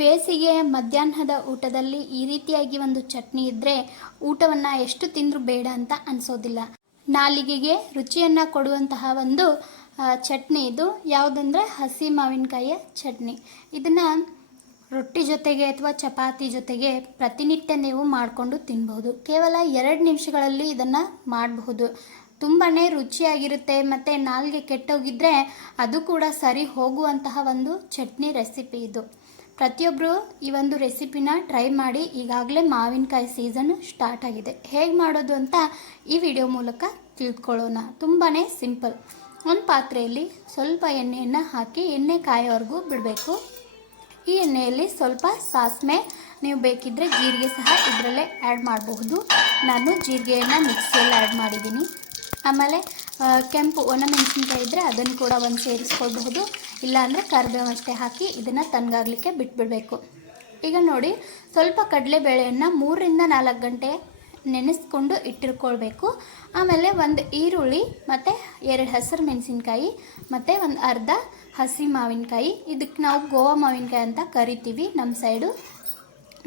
ಬೇಸಿಗೆಯ ಮಧ್ಯಾಹ್ನದ ಊಟದಲ್ಲಿ ಈ ರೀತಿಯಾಗಿ ಒಂದು ಚಟ್ನಿ ಇದ್ದರೆ ಊಟವನ್ನು ಎಷ್ಟು ತಿಂದರೂ ಬೇಡ ಅಂತ ಅನಿಸೋದಿಲ್ಲ. ನಾಲಿಗೆಗೆ ರುಚಿಯನ್ನು ಕೊಡುವಂತಹ ಒಂದು ಚಟ್ನಿ ಇದು. ಯಾವುದಂದ್ರೆ ಹಸಿ ಮಾವಿನಕಾಯಿಯ ಚಟ್ನಿ. ಇದನ್ನು ರೊಟ್ಟಿ ಜೊತೆಗೆ ಅಥವಾ ಚಪಾತಿ ಜೊತೆಗೆ ಪ್ರತಿನಿತ್ಯ ನೀವು ಮಾಡಿಕೊಂಡು ತಿನ್ಬಹುದು ಕೇವಲ ಎರಡು ನಿಮಿಷಗಳಲ್ಲಿ ಇದನ್ನು ಮಾಡಬಹುದು. ತುಂಬಾ ರುಚಿಯಾಗಿರುತ್ತೆ, ಮತ್ತು ನಾಲ್ಗೆ ಕೆಟ್ಟೋಗಿದ್ರೆ ಅದು ಕೂಡ ಸರಿ ಹೋಗುವಂತಹ ಒಂದು ಚಟ್ನಿ ರೆಸಿಪಿ ಇದು. ಪ್ರತಿಯೊಬ್ಬರು ಈ ಒಂದು ರೆಸಿಪಿನ ಟ್ರೈ ಮಾಡಿ ಈಗಾಗಲೇ ಮಾವಿನಕಾಯಿ ಸೀಸನ್ ಸ್ಟಾರ್ಟ್ ಆಗಿದೆ. ಹೇಗೆ ಮಾಡೋದು ಅಂತ ಈ ವಿಡಿಯೋ ಮೂಲಕ ತಿಳ್ಕೊಳ್ಳೋಣ. ತುಂಬಾ ಸಿಂಪಲ್ ಒಂದು ಪಾತ್ರೆಯಲ್ಲಿ ಸ್ವಲ್ಪ ಎಣ್ಣೆಯನ್ನು ಹಾಕಿ ಎಣ್ಣೆ ಕಾಯೋವರೆಗೂ ಬಿಡಬೇಕು. ಈ ಎಣ್ಣೆಯಲ್ಲಿ ಸ್ವಲ್ಪ ಸಾಸಿವೆ ನೀವು ಬೇಕಿದ್ದರೆ ಜೀರಿಗೆ ಸಹ ಇದರಲ್ಲೇ ಆ್ಯಡ್ ಮಾಡಬಹುದು. ನಾನು ಜೀರಿಗೆಯನ್ನು ಮಿಕ್ಸಿಯಲ್ಲಿ ಆ್ಯಡ್ ಮಾಡಿದ್ದೀನಿ. ಆಮೇಲೆ ಕೆಂಪು ಒಣಮೆಣಸಿನ್ಕಾಯಿ ಇದ್ದರೆ ಅದನ್ನು ಕೂಡ ಒಂದು ಸೇರಿಸ್ಕೊಳ್ಬಹುದು. ಇಲ್ಲಾಂದರೆ ಕರಿಬೇವು ಅಷ್ಟೇ ಹಾಕಿ ಇದನ್ನು ತಣ್ಣಗಾಗಲಿಕ್ಕೆ ಬಿಟ್ಬಿಡಬೇಕು. ಈಗ ನೋಡಿ, ಸ್ವಲ್ಪ ಕಡಲೆಬೇಳೆಯನ್ನು ಮೂರರಿಂದ ನಾಲ್ಕು ಗಂಟೆ ನೆನೆಸ್ಕೊಂಡು ಇಟ್ಟಿರ್ಕೊಳ್ಬೇಕು. ಆಮೇಲೆ ಒಂದು ಈರುಳ್ಳಿ, ಮತ್ತು ಎರಡು ಹಸಿರು ಮೆಣಸಿನ್ಕಾಯಿ, ಮತ್ತು ಒಂದು ಅರ್ಧ ಹಸಿ ಮಾವಿನಕಾಯಿ. ಇದಕ್ಕೆ ನಾವು ಗೋವಾ ಮಾವಿನಕಾಯಿ ಅಂತ ಕರಿತೀವಿ ನಮ್ಮ ಸೈಡು.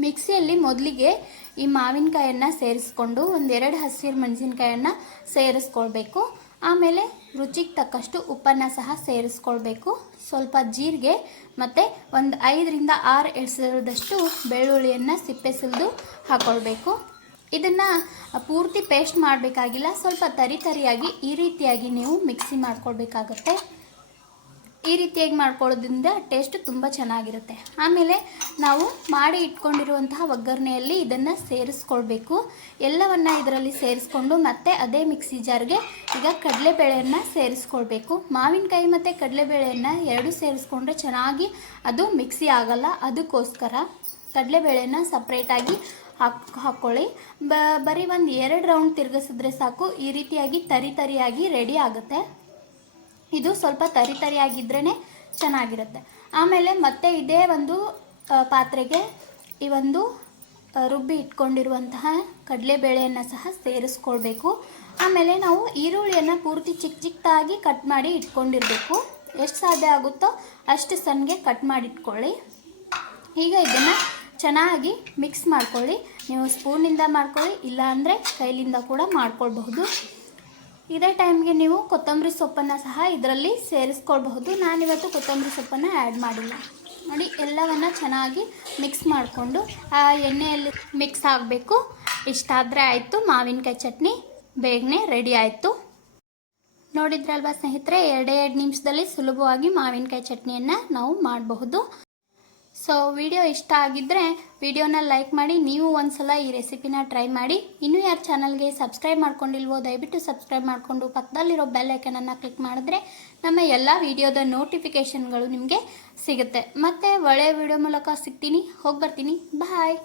ಮಿಕ್ಸಿಯಲ್ಲಿ ಮೊದಲಿಗೆ ಈ ಮಾವಿನಕಾಯನ್ನು ಸೇರಿಸ್ಕೊಂಡು ಒಂದೆರಡು ಹಸಿರು ಮೆಣಸಿನ್ಕಾಯನ್ನು ಸೇರಿಸ್ಕೊಳ್ಬೇಕು. ಆಮೇಲೆ ರುಚಿಗೆ ತಕ್ಕಷ್ಟು ಉಪ್ಪನ್ನು ಸಹ ಸೇರಿಸ್ಕೊಳ್ಬೇಕು. ಸ್ವಲ್ಪ ಜೀರಿಗೆ ಮತ್ತು ಒಂದು ಐದರಿಂದ ಆರು ಎಸರದಷ್ಟು ಬೆಳ್ಳುಳ್ಳಿಯನ್ನು ಸಿಪ್ಪೆ ಸುಲಿದು ಹಾಕ್ಕೊಳ್ಬೇಕು ಇದನ್ನು ಪೂರ್ತಿ ಪೇಸ್ಟ್ ಮಾಡಬೇಕಾಗಿಲ್ಲ, ಸ್ವಲ್ಪ ತರಿ ತರಿಯಾಗಿ ಈ ರೀತಿಯಾಗಿ ನೀವು ಮಿಕ್ಸಿ ಮಾಡ್ಕೊಳ್ಬೇಕಾಗತ್ತೆ. ಈ ರೀತಿಯಾಗಿ ಮಾಡ್ಕೊಳ್ಳೋದ್ರಿಂದ ಟೇಸ್ಟ್ ತುಂಬ ಚೆನ್ನಾಗಿರುತ್ತೆ. ಆಮೇಲೆ ನಾವು ಮಾಡಿ ಇಟ್ಕೊಂಡಿರುವಂತಹ ಒಗ್ಗರಣೆಯಲ್ಲಿ ಇದನ್ನು ಸೇರಿಸ್ಕೊಳ್ಬೇಕು. ಎಲ್ಲವನ್ನು ಇದರಲ್ಲಿ ಸೇರಿಸ್ಕೊಂಡು ಮತ್ತೆ ಅದೇ ಮಿಕ್ಸಿ ಜಾರ್ಗೆ ಈಗ ಕಡಲೆಬೇಳೆಯನ್ನು ಸೇರಿಸ್ಕೊಳ್ಬೇಕು. ಮಾವಿನಕಾಯಿ ಮತ್ತು ಕಡಲೆಬೇಳೆಯನ್ನು ಎರಡು ಸೇರಿಸ್ಕೊಂಡ್ರೆ ಚೆನ್ನಾಗಿ ಅದು ಮಿಕ್ಸಿ ಆಗಲ್ಲ, ಅದಕ್ಕೋಸ್ಕರ ಕಡಲೆಬೇಳೆನ ಸಪ್ರೇಟಾಗಿ ಹಾಕ್ ಹಾಕ್ಕೊಳ್ಳಿ ಬರೀ ಒಂದು ಎರಡು ರೌಂಡ್ ತಿರುಗಿಸಿದ್ರೆ ಸಾಕು, ಈ ರೀತಿಯಾಗಿ ತರಿ ತರಿಯಾಗಿ ರೆಡಿ ಆಗುತ್ತೆ. ಇದು ಸ್ವಲ್ಪ ತರಿ ತರಿಯಾಗಿದ್ರೇ ಚೆನ್ನಾಗಿರುತ್ತೆ. ಆಮೇಲೆ ಮತ್ತೆ ಇದೇ ಒಂದು ಪಾತ್ರೆಗೆ ಈ ಒಂದು ರುಬ್ಬಿ ಇಟ್ಕೊಂಡಿರುವಂತಹ ಕಡಲೆಬೇಳೆಯನ್ನು ಸಹ ಸೇರಿಸ್ಕೊಳ್ಬೇಕು. ಆಮೇಲೆ ನಾವು ಈರುಳ್ಳಿಯನ್ನು ಪೂರ್ತಿ ಚಿಕ್ಕ ಚಿಕ್ಕದಾಗಿ ಕಟ್ ಮಾಡಿ ಇಟ್ಕೊಂಡಿರಬೇಕು. ಎಷ್ಟು ಸಾಧ್ಯ ಆಗುತ್ತೋ ಅಷ್ಟು ಸಣ್ಣಗೆ ಕಟ್ ಮಾಡಿ ಇಟ್ಕೊಳ್ಳಿ. ಈಗ ಇದನ್ನು ಚೆನ್ನಾಗಿ ಮಿಕ್ಸ್ ಮಾಡ್ಕೊಳ್ಳಿ. ನೀವು ಸ್ಪೂನಿಂದ ಮಾಡ್ಕೊಳ್ಳಿ, ಇಲ್ಲಾಂದರೆ ಕೈಲಿಂದ ಕೂಡ ಮಾಡ್ಕೊಳ್ಬಹುದು. ಇದೇ ಟೈಮ್ಗೆ ನೀವು ಕೊತ್ತಂಬರಿ ಸೊಪ್ಪನ್ನು ಸಹ ಇದರಲ್ಲಿ ಸೇರಿಸ್ಕೊಳ್ಬಹುದು. ನಾನಿವತ್ತು ಕೊತ್ತಂಬರಿ ಸೊಪ್ಪನ್ನು ಆ್ಯಡ್ ಮಾಡಿಲ್ಲ. ನೋಡಿ, ಎಲ್ಲವನ್ನು ಚೆನ್ನಾಗಿ ಮಿಕ್ಸ್ ಮಾಡಿಕೊಂಡು, ಆ ಎಣ್ಣೆಯಲ್ಲಿ ಮಿಕ್ಸ್ ಆಗಬೇಕು. ಇಷ್ಟಾದರೆ ಆಯಿತು. ಮಾವಿನಕಾಯಿ ಚಟ್ನಿ ಬೇಗನೆ ರೆಡಿ ಆಯಿತು. ನೋಡಿದ್ರಲ್ವಾ ಸ್ನೇಹಿತರೆ ಎರಡೇ ಎರಡು ನಿಮಿಷದಲ್ಲಿ ಸುಲಭವಾಗಿ ಮಾವಿನಕಾಯಿ ಚಟ್ನಿಯನ್ನು ನಾವು ಮಾಡಬಹುದು. ಸೊ ವಿಡಿಯೋ ಇಷ್ಟ ಆಗಿದ್ದರೆ ವಿಡಿಯೋನ ಲೈಕ್ ಮಾಡಿ, ನೀವು ಒಂದ್ಸಲ ಈ ರೆಸಿಪಿನ ಟ್ರೈ ಮಾಡಿ. ಇನ್ನೂ ಯಾರು ಚಾನಲ್ಗೆ ಸಬ್ಸ್ಕ್ರೈಬ್ ಮಾಡ್ಕೊಂಡಿಲ್ವೋ, ದಯವಿಟ್ಟು ಸಬ್ಸ್ಕ್ರೈಬ್ ಮಾಡಿಕೊಂಡು ಪಕ್ಕದಲ್ಲಿರೋ ಬೆಲ್ ಐಕನನ್ನು ಕ್ಲಿಕ್ ಮಾಡಿದ್ರೆ ನಮ್ಮ ಎಲ್ಲ ವಿಡಿಯೋದ ನೋಟಿಫಿಕೇಷನ್ಗಳು ನಿಮಗೆ ಸಿಗುತ್ತೆ. ಮತ್ತು ಒಳ್ಳೆಯ ವಿಡಿಯೋ ಮೂಲಕ ಸಿಗ್ತೀನಿ. ಹೋಗಿ ಬರ್ತೀನಿ ಬಾಯ್